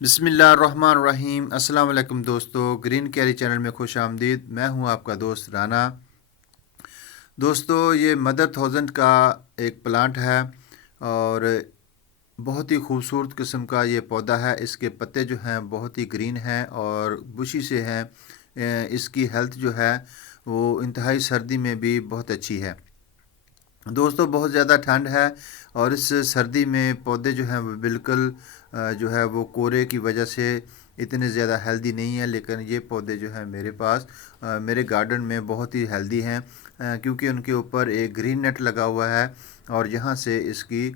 बिस्मिल्लाहिर्रहमानिर्रहीम। अस्सलाम वालेकुम दोस्तों, ग्रीन कैरी चैनल में खुश आमदीद। मैं हूं आपका दोस्त राना। दोस्तों, ये मदर थाउजेंड का एक प्लांट है और बहुत ही खूबसूरत किस्म का ये पौधा है। इसके पत्ते जो हैं बहुत ही ग्रीन हैं और बुशी से हैं। इसकी हेल्थ जो है वो इंतहाई सर्दी में भी बहुत अच्छी है। दोस्तों, बहुत ज़्यादा ठंड है और इस सर्दी में पौधे जो हैं वो बिल्कुल जो है वो कोरे की वजह से इतने ज़्यादा हेल्दी नहीं है। लेकिन ये पौधे जो हैं मेरे पास मेरे गार्डन में बहुत ही हेल्दी हैं, क्योंकि उनके ऊपर एक ग्रीन नेट लगा हुआ है और यहाँ से इसकी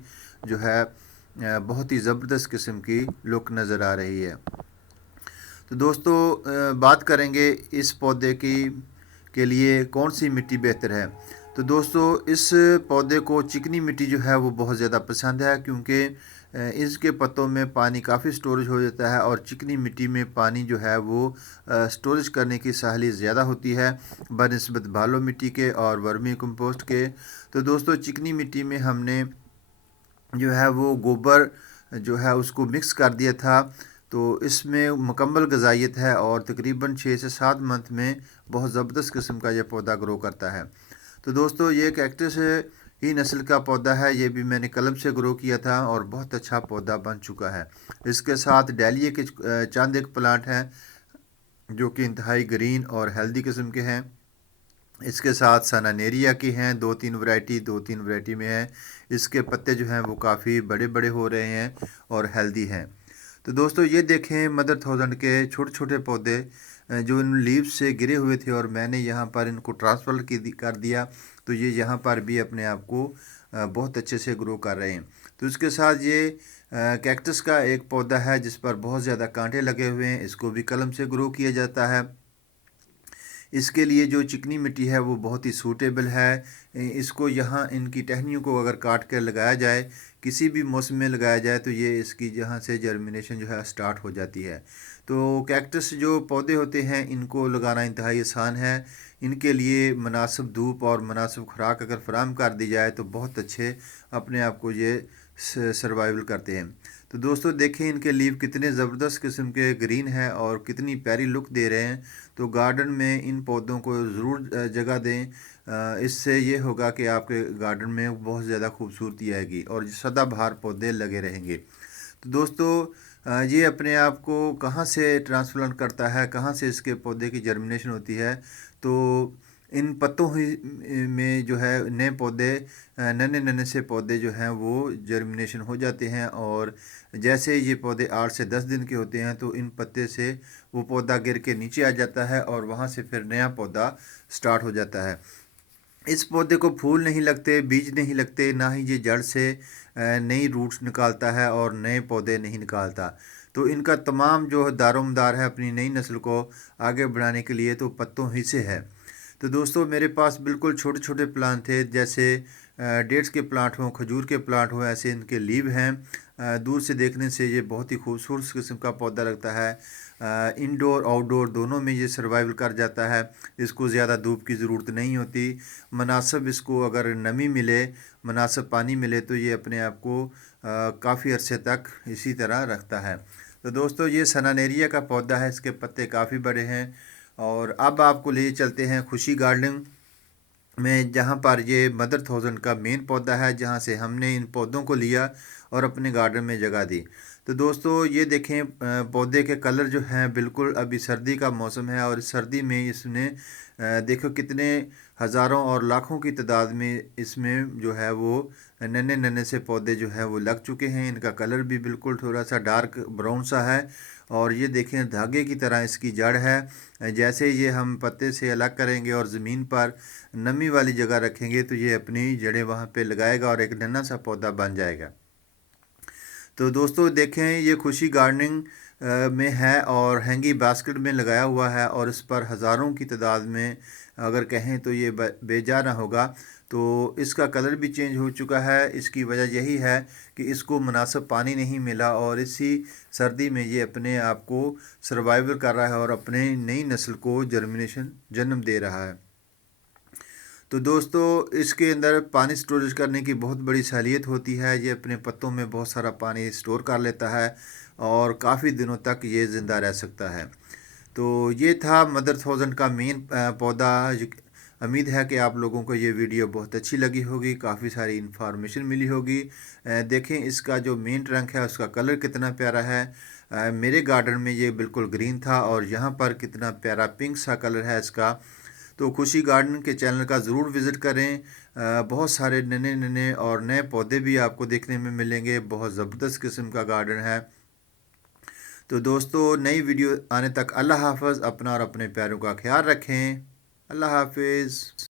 जो है बहुत ही ज़बरदस्त किस्म की लुक नज़र आ रही है। तो दोस्तों, बात करेंगे इस पौधे की के लिए कौन सी मिट्टी बेहतर है। तो दोस्तों, इस पौधे को चिकनी मिट्टी जो है वो बहुत ज़्यादा पसंद है, क्योंकि इसके पत्तों में पानी काफ़ी स्टोरेज हो जाता है और चिकनी मिट्टी में पानी जो है वो स्टोरेज करने की साहली ज़्यादा होती है बनिस्बत बालू मिट्टी के और वर्मी कंपोस्ट के। तो दोस्तों, चिकनी मिट्टी में हमने जो है वो गोबर जो है उसको मिक्स कर दिया था। तो इसमें मुकम्मल गज़ाइयत है और तकरीबन 6 से 7 मंथ में बहुत ज़बरदस्त किस्म का यह पौधा ग्रो करता है। तो दोस्तों, ये कैक्टस ही नस्ल का पौधा है। ये भी मैंने कलम से ग्रो किया था और बहुत अच्छा पौधा बन चुका है। इसके साथ डेलिए के चंद एक प्लांट हैं जो कि इंतहाई ग्रीन और हेल्दी किस्म के हैं। इसके साथ सनानेरिया की हैं दो तीन वैरायटी में है। इसके पत्ते जो हैं वो काफ़ी बड़े बड़े हो रहे हैं और हेल्दी हैं। तो दोस्तों, ये देखें मदर थाउजेंड के छोटे छोटे पौधे जो इन लीव्स से गिरे हुए थे और मैंने यहाँ पर इनको ट्रांसफ़र कर दिया। तो ये यहाँ पर भी अपने आप को बहुत अच्छे से ग्रो कर रहे हैं। तो इसके साथ ये कैक्टस का एक पौधा है जिस पर बहुत ज़्यादा कांटे लगे हुए हैं। इसको भी कलम से ग्रो किया जाता है। इसके लिए जो चिकनी मिट्टी है वो बहुत ही सूटेबल है। इसको यहाँ इनकी टहनियों को अगर काट कर लगाया जाए, किसी भी मौसम में लगाया जाए, तो ये इसकी जहाँ से जर्मिनेशन जो है स्टार्ट हो जाती है। तो कैक्टस जो पौधे होते हैं इनको लगाना इंतहाई आसान है। इनके लिए मुनासिब धूप और मुनासिब खुराक अगर फराहम कर दी जाए तो बहुत अच्छे अपने आप को ये सर्वाइवल करते हैं। तो दोस्तों, देखें इनके लीव कितने ज़बरदस्त किस्म के ग्रीन हैं और कितनी प्यारी लुक दे रहे हैं। तो गार्डन में इन पौधों को ज़रूर जगह दें। इससे ये होगा कि आपके गार्डन में बहुत ज़्यादा खूबसूरती आएगी और सदाबहार पौधे लगे रहेंगे। तो दोस्तों, ये अपने आप को कहाँ से ट्रांसप्लांट करता है, कहाँ से इसके पौधे की जर्मिनेशन होती है। तो इन पत्तों ही में जो है नए पौधे, नन्हे नन्हे से पौधे जो हैं वो जर्मिनेशन हो जाते हैं और जैसे ये पौधे 8 से 10 दिन के होते हैं तो इन पत्ते से वो पौधा गिर के नीचे आ जाता है और वहाँ से फिर नया पौधा स्टार्ट हो जाता है। इस पौधे को फूल नहीं लगते, बीज नहीं लगते, ना ही ये जड़ से नई रूट्स निकालता है और नए पौधे नहीं निकालता। तो इनका तमाम जो दारोमदार है अपनी नई नस्ल को आगे बढ़ाने के लिए तो पत्तों ही से है। तो दोस्तों, मेरे पास बिल्कुल छोटे छोटे प्लांट थे, जैसे डेट्स के प्लांट हों, खजूर के प्लांट हों, ऐसे इनके लीव हैं। दूर से देखने से ये बहुत ही खूबसूरत किस्म का पौधा लगता है। इंडोर आउटडोर दोनों में ये सर्वाइवल कर जाता है। इसको ज़्यादा धूप की ज़रूरत नहीं होती। मुनासिब इसको अगर नमी मिले, मुनासिब पानी मिले तो ये अपने आप को काफ़ी अरसे तक इसी तरह रखता है। तो दोस्तों, ये सनानेरिया का पौधा है। इसके पत्ते काफ़ी बड़े हैं। और अब आपको ले चलते हैं खुशी गार्डन में, जहाँ पर ये मदर थाउजेंड का मेन पौधा है, जहाँ से हमने इन पौधों को लिया और अपने गार्डन में जगह दी। तो दोस्तों, ये देखें पौधे के कलर जो हैं बिल्कुल, अभी सर्दी का मौसम है और इस सर्दी में इसने देखो कितने हज़ारों और लाखों की तादाद में इसमें जो है वो नन्हे नन्हे से पौधे जो हैं वो लग चुके हैं। इनका कलर भी बिल्कुल थोड़ा सा डार्क ब्राउन सा है और ये देखें धागे की तरह इसकी जड़ है। जैसे ये हम पत्ते से अलग करेंगे और ज़मीन पर नमी वाली जगह रखेंगे तो ये अपनी जड़ें वहाँ पे लगाएगा और एक नन्हा सा पौधा बन जाएगा। तो दोस्तों, देखें ये खुशी गार्डनिंग में है और हैंगी बास्केट में लगाया हुआ है और इस पर हज़ारों की तादाद में अगर कहें तो ये बेजा ना होगा। तो इसका कलर भी चेंज हो चुका है। इसकी वजह यही है कि इसको मुनासिब पानी नहीं मिला और इसी सर्दी में ये अपने आप को सर्वाइवल कर रहा है और अपने नई नस्ल को जर्मिनेशन जन्म दे रहा है। तो दोस्तों इसके अंदर पानी स्टोरेज करने की बहुत बड़ी सहूलियत होती है। ये अपने पत्तों में बहुत सारा पानी स्टोर कर लेता है और काफ़ी दिनों तक ये ज़िंदा रह सकता है। तो ये था मदर थाउजेंड का मेन पौधा। उम्मीद है कि आप लोगों को ये वीडियो बहुत अच्छी लगी होगी, काफ़ी सारी इन्फॉर्मेशन मिली होगी। देखें इसका जो मेन ट्रंक है उसका कलर कितना प्यारा है। मेरे गार्डन में ये बिल्कुल ग्रीन था और यहाँ पर कितना प्यारा पिंक सा कलर है इसका। तो खुशी गार्डन के चैनल का ज़रूर विज़िट करें। बहुत सारे नए नए और नए पौधे भी आपको देखने में मिलेंगे। बहुत ज़बरदस्त किस्म का गार्डन है। तो दोस्तों नई वीडियो आने तक अल्लाह हाफ़िज़। अपना और अपने प्यारों का ख्याल रखें। अल्लाह हाफ़िज़।